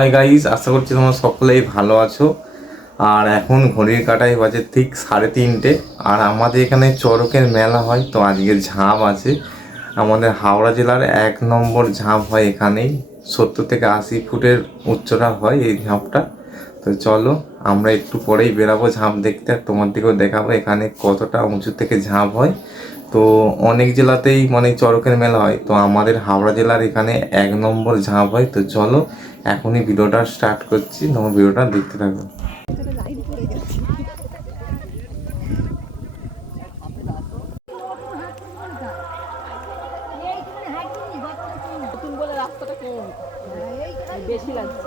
Hi guys, আশা করছি তোমরা সকলেই ভালো আছো। আর এখন ঘড়ির কাঁটায় বাজে ঠিক 3:30। আর আমাদের এখানে চড়কের মেলা হয়, তো আজকে ঝাঁপ আছে। আমাদের হাওড়া জেলার 1 নম্বর ঝাঁপ হয় এখানেই। 70 থেকে 80 ফুটের উচ্চতা হয় এই ঝাঁপটা। তো চলো, আমরা একটু পরেই বেরাবো ঝাঁপ দেখতে, আর তোমাদেরকেও দেখাবো এখানে কতটা উঁচু থেকে ঝাঁপ হয়। তো অনেক জেলাতেই মানে চড়কের মেলা হয়, তো আমাদের হাওড়া জেলার এখানে 1 নম্বর ঝাঁপ হয়। তো চলো, এখনই ভিডিওটা স্টার্ট করছি, তোমার ভিডিওটা দেখতে থাকো। বেশি লাগছে।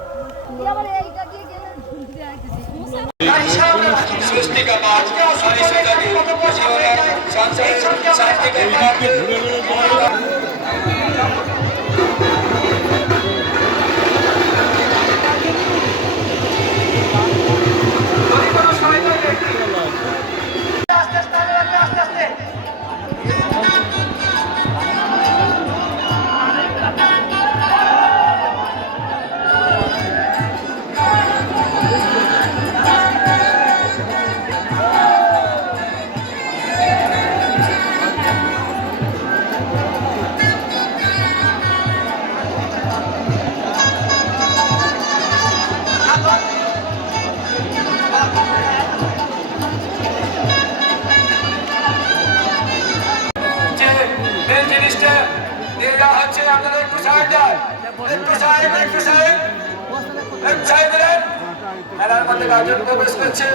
মেলার মধ্যে গাজন প্রবেশ করছে,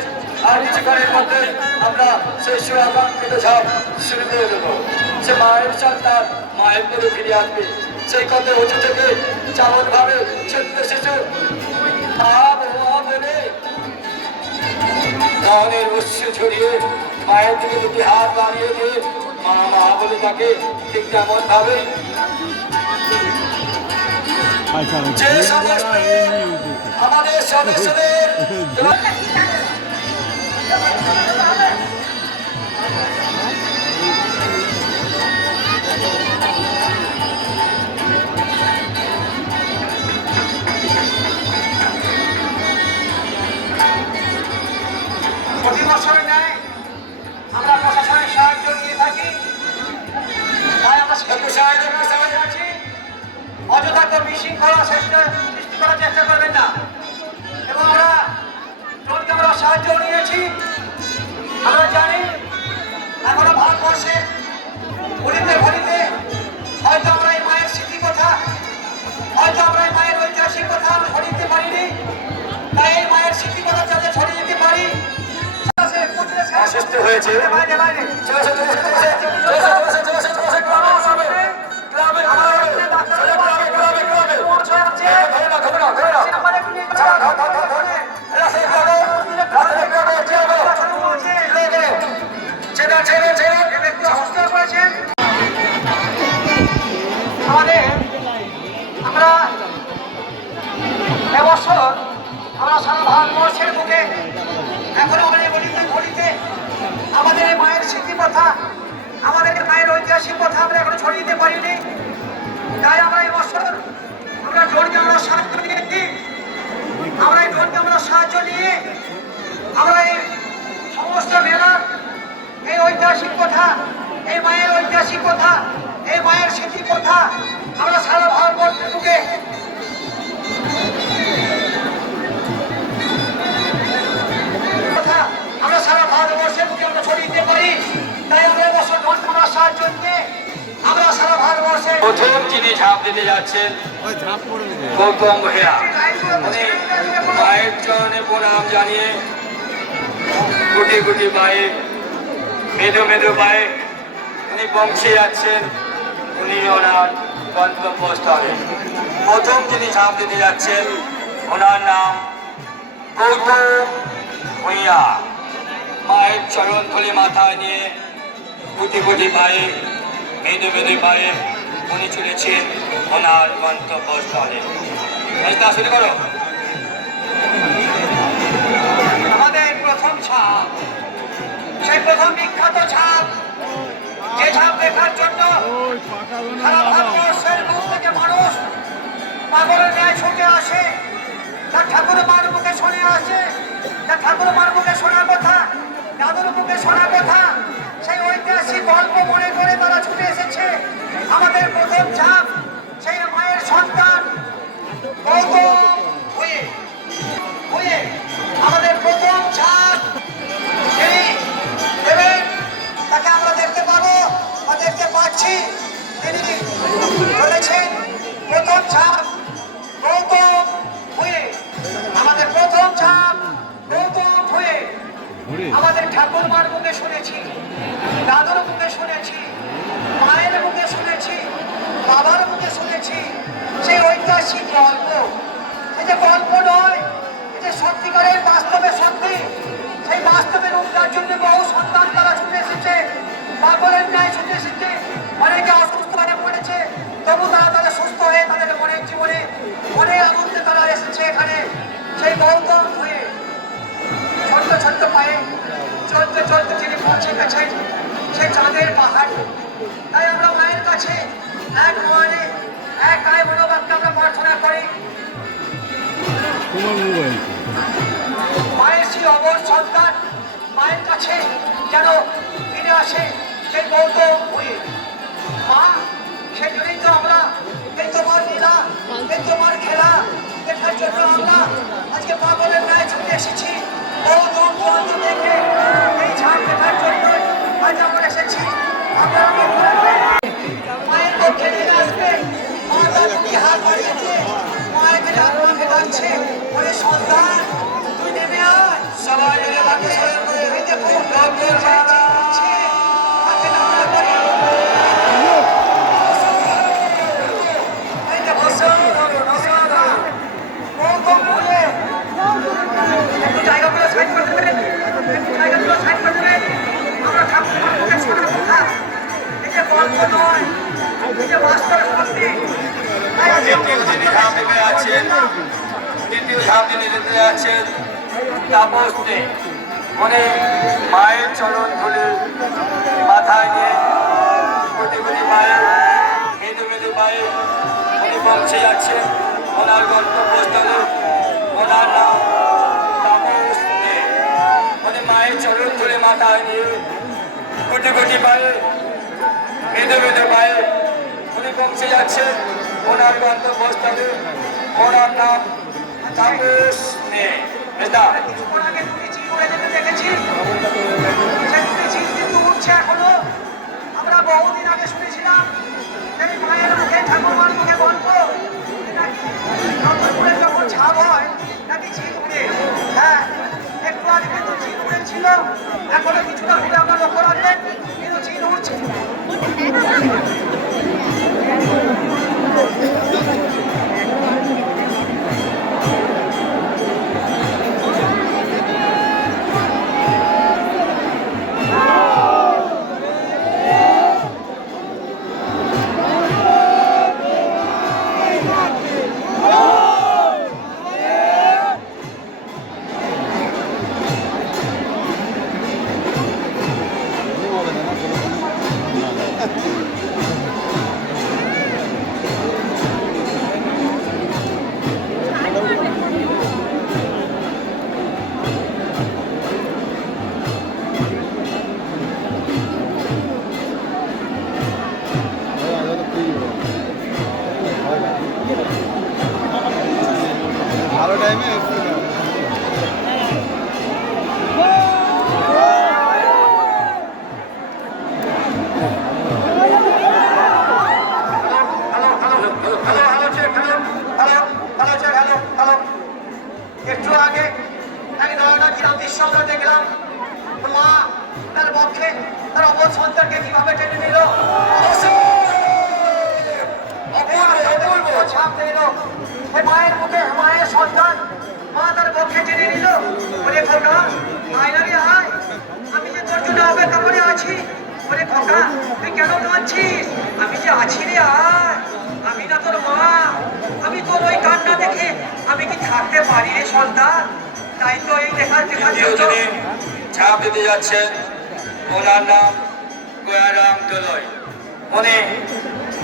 আর কিছুক্ষণের মধ্যে আমরা সেই সুরাকাঙ্ক্ষিত ঝাঁপ শুরু করে দেবো। সে মায়ের সন্তান মায়ের করে ফিরে আসবে। সেই কত উঁচু থেকে যেমন ভাবে ছোট্ট শিশু মা বাবা বলে গানের উৎস ছড়িয়ে মায়ের দিকে দুটি হাত বাড়িয়ে দিয়ে মা মা বলে তাকে ঠিক তেমন ভাবেই যে সমস্ত আমাদের সদস্যদের প্রতি বছরের ন্যায় আমরা প্রশাসনের সাহায্য নিয়ে থাকি। তাই আমরা আছি, অযথা তো বিশৃঙ্খলা সৃষ্টি করার চেষ্টা করবেন না। এবং আমরা জনকে আমরা সাহায্য নিয়েছি। আমরা জানি এখনো ভারতবর্ষে ঘুরিতে ঘুরিতে হয়তো আমরা এই মায়ের স্মৃতি কথা, হয়তো আমরা এই মায়ের ঐতিহাসিক কথা আমরা ছড়িয়ে পারিনি। তাই এই মায়ের স্মৃতি কথা যাতে ছড়িয়ে দিতে পারি সৃষ্টি হয়েছে। আমাদের আমরা এবছর আমরা সারা ভারতবর্ষের বুকে এখনো অনেক গলিতে গলিতে আমাদের মায়ের স্মৃতি কথা, আমাদের মায়ের ঐতিহাসিক কথা আমরা এখনো ছড়িয়ে দিতে পারিনি। তাই আমরা এই বছর আমরা ড্রোনকে আমরা সাহায্য নিয়েছি। আমরা এই ড্রোনকে আমরা সাহায্য নিয়ে আমরা এই সমস্ত মেলার এই ঐতিহাসিক কথা, এই মায়ের ঐতিহাসিক কথা, এই মায়ের স্মৃতি কথা আমরা সারা ভারতবর্ষের বুকে আমরা সারা ভারতবর্ষের বুকে আমরা ছড়িয়ে দিতে পারি। তাই আমরা এবছর ড্রোন ক্যামেরার সাহায্য নিয়ে আমরা সারা ভারতবর্ষে প্রথম যিনি ঝাঁপ দিতে যাচ্ছেন গৌতম ভূঁইয়া, উনি মায়ের চরণে প্রণাম জানিয়ে গুটি গুটি পায়ে মেদো মেদো পায়ে উনি পৌঁছে যাচ্ছেন উনি ওনার গন্তব্যস্থলে। প্রথম যিনি ঝাঁপ দিতে যাচ্ছেন ওনার নাম গৌতম ভূঁইয়া। মায়ের চরণ ধুলি মাথায় নিয়ে গুটি গুটি পায়ে মেদো মেদো পায়ে উনি চলেছেন ওনার গন্তব্যস্থলে। শুরু করো। আমাদের প্রথম ছাপ, সেই প্রথম বিখ্যাত ছাপ, যে ছাপ দেখার জন্য সারা ভারতবর্ষের বুক থেকে মানুষ পাগলের ন্যায় ছুটে আসে। ঠাকুর মার মুখে শোনা কথা, দাদুর মুখে শোনা কথা, সেই ঐতিহাসিক গল্প মনে করে তারা ছুটে এসেছে। আমাদের প্রথম ঝাঁপ সেই মায়ের সন্তান গৌতম হয়ে হয়ে আমাদের প্রথম ঝাঁপ তিনি দেবেন, তাকে আমরা দেখতে পাবো বা দেখতে পাচ্ছি। তিনি বলেছেন প্রথম ঝাঁপ গৌতম হয়ে, আমাদের প্রথম ঝাঁপ গৌতম হয়ে। আমাদের ঠাকুরমার মুখে শুনেছি, দাদুর মুখে শুনেছি, মায়ের মুখে শুনেছি, বাবার মুখে শুনেছি সেই ঐতিহাসিক গল্প। এই যে গল্প নয়, এই যে সত্যিকারের বাস্তবে সত্যি, সেই বাস্তবে রূপটার জন্য বহু সন্তান তারা ছুটে এসেছে, পাগলের ন্যায় ছুটে এসেছে। অনেকে অসুস্থ হয়ে পড়েছে, তবু তারা তাদের সুস্থ হয়ে তাদের মনের জীবনে অনেক আনন্দে তারা এসেছে এখানে। সেই গৌতম হয়ে ছোট্ট ছোট্ট পায়ে চলতে চলতে তিনি পৌঁছে গেছেন সেই চাঁদের পাহাড়। তাই আমরা মায়ের কাছে এক মনে এক আয় মনোবাক্যে আমরা প্রার্থনা করি, মায়ের সেই অমর সন্তান মায়ের কাছে যেন ফিরে আসে সেই গৌতম হয়ে। মা, সেই জন্যই তো আমরা এই তোমার লীলা, এই তোমার খেলা দেখার জন্য আমরা আজকে পাগলের ন্যায় ছুটে এসেছি। বহু দূর দূরান্ত থেকে এই ঝাঁপ দেখার জন্য আজ আমরা এসেছি। আমরা মায়ের পক্ষে নিয়ে আসবে, মা তার মুখে হাত বাড়িয়েছে, মায়ের কাছে হাত মাকে ডাকছে, ওরে সন্তান তুই নেমে আয়। সবাই মিলে তাকে স্মরণ করে এই দেখুন তাকে নামা করে এই দেখো গৌতম বলে একটু জায়গাগুলো সাইড করে দেবেন, একটু জায়গাগুলো সাইড করে দেবেন। আমরা ঠাকুরের মুখে শোনা কথা, এই যে গল্প নয়, এই যে বাস্তব সত্যি। দ্বিতীয় ধাপ দিতে যাচ্ছেন, দ্বিতীয় ধাপ দিতে যাচ্ছেন তাপস দে। মানে মায়ের চরণ ধুলে মাথায় নিয়ে কোটি কোটি মায়ের মেদে মেদে পায়ে উনি পৌঁছে যাচ্ছেন ওনার গন্তব্যস্থলে। ওনার নাম তাপস দে। মানে মায়ের চরণ ধুলে মাথায় নিয়ে কোটি কোটি পায়ে মেদে মেদে পায়ে উনি পৌঁছে যাচ্ছেন ওনার গন্তব্যস্থলে। ওনার নাম তাপস দে। এটা কিছুক্ষণ আগে তুমি চির উড়ে যেতে দেখেছি, সেই তুমি চির কিন্তু উঠছে এখনো। আমরা বহুদিন আগে শুনেছিলাম এই মায়ের মুখে ঠাকুরমার মুখে গল্প নাকি ঠাকুরের যখন ঝাঁপ হয় নাকি চির উড়ে। হ্যাঁ, একটু আগে কিন্তু চির উড়েছিল, এখনো কিছুটা ঘুরে আমরা লক্ষ্য রাখবেন কিন্তু চির উঠছে। ভালো টাইমে একটু আগে আমি নয়না কিরম দৃশ্য আমরা দেখলাম। মা তার পক্ষে তার অপর সন্তানকে কিভাবে টেনে নিল, ঝাঁপ দিল মায়ের মুখে। মায়ের সন্তান মা তার পক্ষে টেনে নিল, বলে খোকা মায়েরারি আয়, আমি যে তোর জন্য অপেক্ষা করে আছি। বলে খোকা তুই কেন কাঁদছিস, আমি যে আছি রে, আয়। আমি না তোর মা, আমি তোর ওই কান্না দেখে আমি কি থাকতে পারি রে সন্তান। তাই তো এই দেখার যিনি ঝাঁপ দিতে যাচ্ছেন ওনার নাম গয়ারাম দোলয়। উনি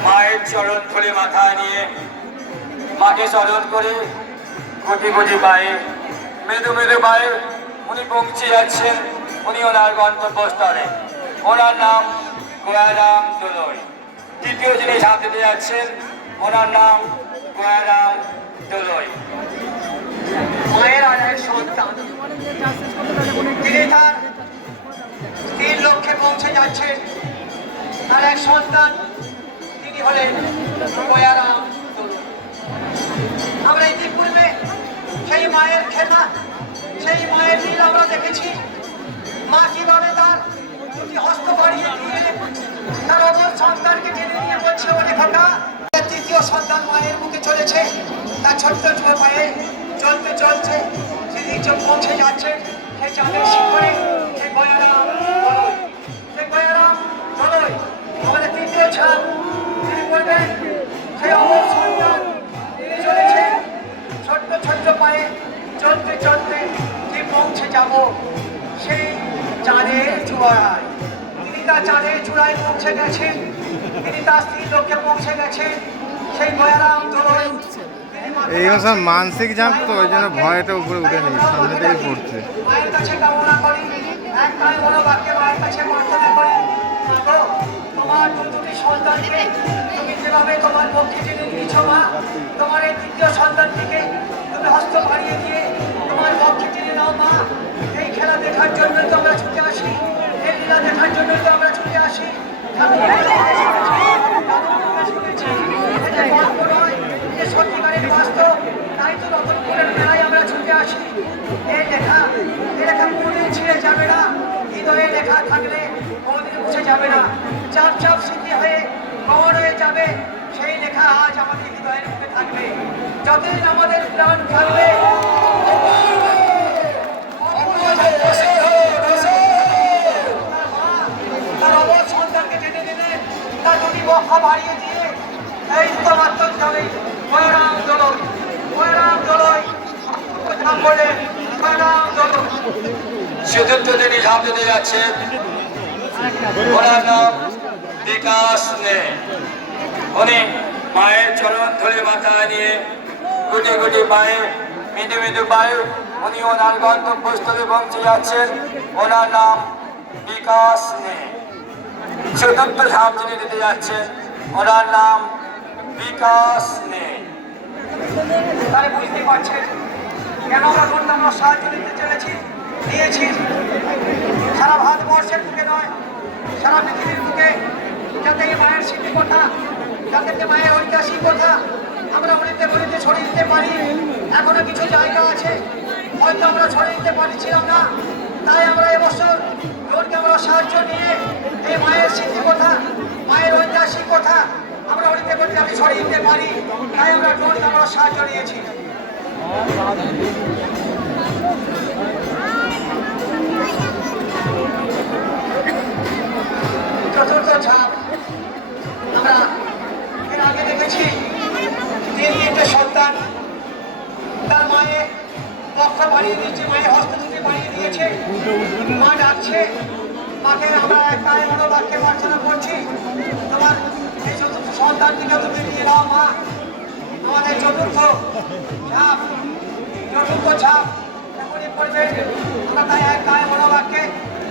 মায়ের চরণ খুলে মাথায় নিয়ে মাকে চরণ করে কোটি কোটি পায়ে মেদু মেদু পায়ে উনি পৌঁছে যাচ্ছেন উনি ওনার গন্তব্যস্থলে। ওনার নাম গয়ারাম দোলই। তৃতীয় যিনি ঝাঁপ দিতে যাচ্ছেন ওনার নাম গয়ারাম দোলই। মায়ের আর এক সন্তান, তিনি তার স্ত্রীর লক্ষ্যে পৌঁছে যাচ্ছেন। তার এক সন্তান, তিনি হলেন গয়ারাম দোলই। আমরা ইতিপূর্বে সেই মায়ের খেলা, সেই মায়ের লীল আমরা দেখেছি। মা কিভাবে তার দুটি হস্ত বাড়িয়ে দিয়ে তার অমর সন্তানকে টেনে নিয়ে বলছে, ওরে খোকা। তৃতীয় সন্তান মায়ের মুখে চলেছে, তার ছোট্ট ছোট পায়ে চলতে চলতে সেদিক পৌঁছে যাচ্ছে সেই চাঁদের শিখরে, সেই গয়ারাম দোলই। সেই গয়ারাম দোলই আমাদের তৃতীয় ছাপ, তিনি বলবেন সেই অমর সন্তান তিনি চলেছে ছোট্ট ছোট্ট পায়ে চলতে চলতে যে পৌঁছে যাব সেই চাঁদের চূড়ায়। তিনি তার চাঁদের চূড়ায় পৌঁছে গেছেন, তিনি তার স্ত্রীর লক্ষ্যে পৌঁছে গেছেন। সেই গয়ারাম দোলই এই সব মানসিক জাম্প তো ওই জন্য ভয়টা উপরে উঠে নেই, সামনে থেকে পড়ছে। মায়ের কাছে কামনা করি, এক পায়ে বড় বাক্যে মায়ের কাছে প্রার্থনা করি, মাগো, তোমার দুটি সন্তানকে তুমি যেভাবে তোমার পক্ষে টেনে নিয়েছ মা, তোমার এই তৃতীয় সন্তানটিকে তুমি হস্ত বাড়িয়ে দিয়ে তোমার পক্ষে টেনে নাও মা। এই খেলা দেখার জন্য তো আমরা ছুটে আসি, এই লীলা দেখার জন্য তো আমরা ছুটে আসি। সত্যিকারের বাস্তব, তাই তো রতনপুরের মেলায় আমরা ছুটে আসি। এই লেখা কোনদিন ছিঁড়ে যাবে না, হৃদয়ে লেখা থাকলে কোনদিন মুছে যাবে না। চাপ চাপ স্মৃতি হয়ে কমর হয়ে যাবে, সেই লেখা আজ আমাদের হৃদয়ের মুখে থাকবে। যতদিন আমাদের প্রাণ থাকবে তার অবর সন্তানকে টেনে টেনে তার দুটি বক্ষ বাড়িয়ে দিয়ে এই তো মাত্র যাবে গয়ারাম দোলই। গয়ারাম দোলই নাম বলে গয়ারাম দোলই। চতুর্থ যিনি ঝাঁপ দিতে যাচ্ছেন ওনার নাম বিকাশ নে। উনি মায়ের চরণ ধরে মাথায় নিয়ে গুটি গুটি পায়ে মৃদু মৃদু পায়ে উনি ওনার গন্তব্যস্থলে পৌঁছে যাচ্ছেন। ওনার নাম বিকাশ নে। চতুর্থ ঝাঁপ যিনি দিতে যাচ্ছেন ওনার নাম বিকাশ নে। তাই বুঝতে পারছেন কেন আমরা বললাম আমরা সাহায্য নিতে চলেছি, নিয়েছি। সারা ভারতবর্ষের বুকে নয়, সারা পৃথিবীর বুকে, যাতে এই মায়ের স্মৃতি কথা, যাতে মায়ের ঐতিহাসিক কথা আমরা বলিতে বলিতে ছড়িয়ে দিতে পারি। এখনো কিছু জায়গা আছে হয়তো আমরা ছড়িয়ে দিতে পারছিলাম না, তাই আমরা এবছর ড্রোনকে আমরা সাহায্য নিয়ে এই মায়ের স্মৃতি কথা, মায়ের ঐতিহাসিক কথা আমরা বলিতে বলিতে আমি ছড়িয়ে দিতে পারি, তাই আমরা ড্রোনকে আমরা সাহায্য নিয়েছি। চতুর্থ ঝাঁপ আমরা এর আগে দেখেছি, তিনটে সন্তান তার মায়ের পক্ষ বাড়িয়ে দিয়েছে, মায়ের হস্ত দুটি বাড়িয়ে দিয়েছে, মা ডাকছে, মাকে আমরা এক পায়ে বড় বাক্যে প্রার্থনা করছি, তোমার এই চতুর্থ সন্তানটিকে তুমি নিয়ে নাও মা। আমাদের চতুর্থ ঝাঁপ এখনই পড়বে। আমরা তাই এক পায়ে বড় বাক্যে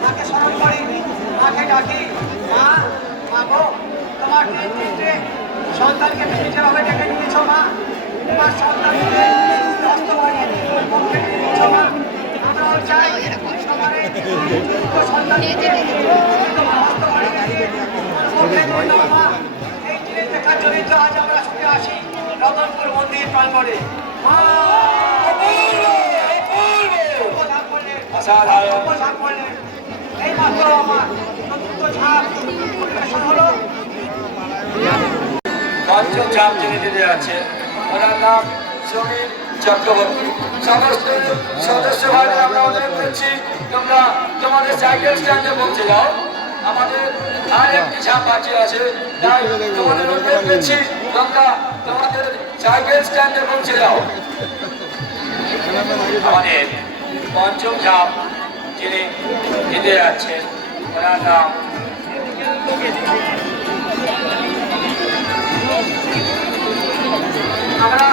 মাকে স্মরণ করি, মাকে ডাকি, মা, মাগো, তোমার তিনটে সন্তানকে তুমি যেভাবে ডেকে নিয়েছ মা, তোমার সন্তানকে হস্ত বাড়িয়ে দিয়ে তোমার পক্ষে নিয়ে নিয়েছ মা, আমরাও চাই তোমার এই সন্তানকে তোমার হস্ত বাড়িয়ে দিয়ে তোমার পক্ষে নিয়ে নাও মা। এই জিনিস দেখার জন্যই তো আজ আমরা ছুটে আসি রতনপুর মন্দির প্রাঙ্গণে। মা এই মাত্র আমার চতুর্থ ঝাঁপ পরিবেশন হলো। পঞ্চম ঝাঁপ যিনি দিতে যাচ্ছেন ওনার নাম সমীর চক্রবর্তী। সমস্ত সদস্য ভাইরা আমরা অনুরোধ করছি তোমরা তোমাদের সাইকেল স্ট্যান্ডে পৌঁছে যাও, আমাদের আর একটি ঝাঁপ বাকি আছে, তাই তোমাদের অনুরোধ করছি তোমরা তোমাদের সাইকেল স্ট্যান্ডে পৌঁছে যাও। আমাদের পঞ্চম ঝাঁপ যিনি দিতে যাচ্ছেন ওনার নাম আমরা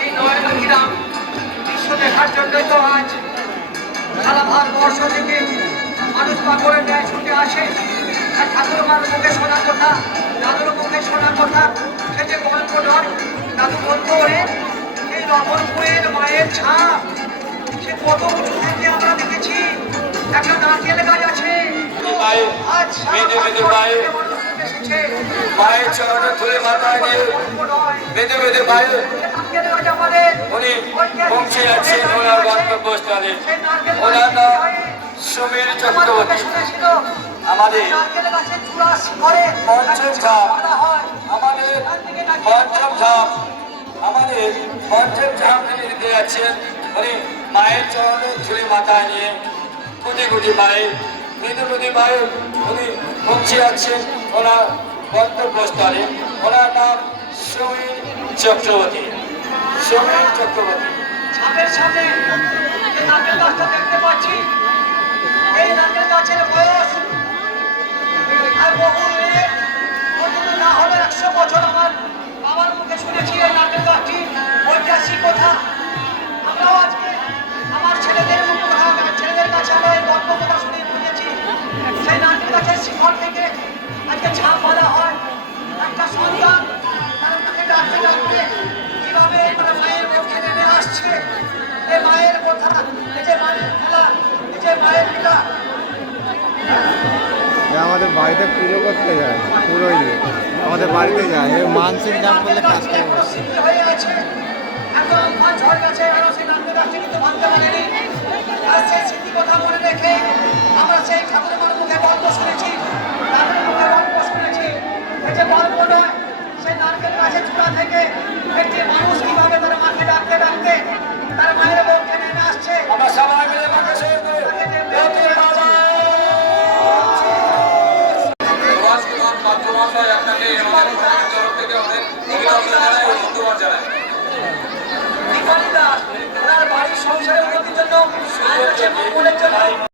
এই নয়নগ্রাম দৃশ্য দেখার জন্য তো আজ ভারতবর্ষ থেকে মানুষ পাগলের ন্যায় ছুটে আসে আর ঠাকুরমার মুখে শোনা কথা, দাদুর মুখে শোনা কথা, সে যে গল্প নয়। দাদু বলতো ওরে এই রতনপুরের মায়ের ছাপ সে কত উঁচু থেকে আমরা দেখেছি। একটা নারকেল গাছ আছে, মায়ের আজ বেঁধে বেঁধে মায়ের এসেছে মায়ের চরণে ধুলে মাথায় নিয়ে বেঁধে বেঁধে মায়ের নারকেল গাছ আমাদের উনি পৌঁছে যাচ্ছেন ওনার গন্তব্যস্থলে। ওনার নাম সমীর চক্রবর্তী। শুনেছিল আমাদের নারকেল গাছের চূড়া শিখরে পঞ্চম ধাপ, বাঁধা হয়। আমাদের পঞ্চম ধাপ, আমাদের পঞ্চম ধাপ তিনি দিতে যাচ্ছেন। উনি মায়ের চরণে ধুলে মাথায় নিয়ে কুটি কুটি মায়ের বেঁধে বেঁধে মায়ের উনি পৌঁছে যাচ্ছেন ওনার গন্তব্যস্থলে। ওনার নাম সমীর চক্রবর্তী। সমীর চক্রবর্তী। ছাদের সামনে যে নারকেল গাছটা দেখতে পাচ্ছি, এই নারকেল গাছের বয়স আর বহু মেয়ে অন্তত না হলে 100 বছর। আমার বাবার মুখে শুনেছি এই নারকেল গাছটি ঐতিহাসিক কথা। আমরাও আজকে আমার ছেলেদের ছেলেদের কাছে আমরা এই গল্প কথা শুনে বুঝেছি। সেই নারকেল গাছের শিখর থেকে আজকে ছাপ বাঁধা হয়। একটা সন্তান তার মাকে ডাকতে ডাকতে কিভাবে তার মায়ের মুখে নেমে আসছে। এই মায়ের কথা, এই যে মায়ের খেলা, এই যে মায়ের পিতা আমাদের বাড়িতে পুজো করতে যায়, পুরোহিত আমাদের বাড়িতে যায়, এই মানসিক নাম করলে কাজ করবো। সিদ্ধি হয়ে আছে। এত আমফান ঝড় গেছে, আরো সেই নারকেল গাছটি কিন্তু ভাঙতে পারেনি। আর সেই স্মৃতি কথা মনে রেখে আমরা সেই ঠাকুরমার মুখে গল্প শুনেছি, তাদের মুখে গল্প শুনেছি। এই যে গল্প নয়, সেই নারকেল গাছের চূড়া থেকে একটি মানুষ কিভাবে তার মাকে ডাকতে ডাকতে তার মায়ের মুখে নেমে আসছে। আমরা সবাই মিলে মাকে শেষ করে মাতৃভাষায় আপনাকে আমাদের তরফ থেকে অনেক অভিনন্দন জানাই ও ধন্যবাদ জানাই। দীপালি দাস ওনার বাড়ির সংসারের উন্নতির জন্য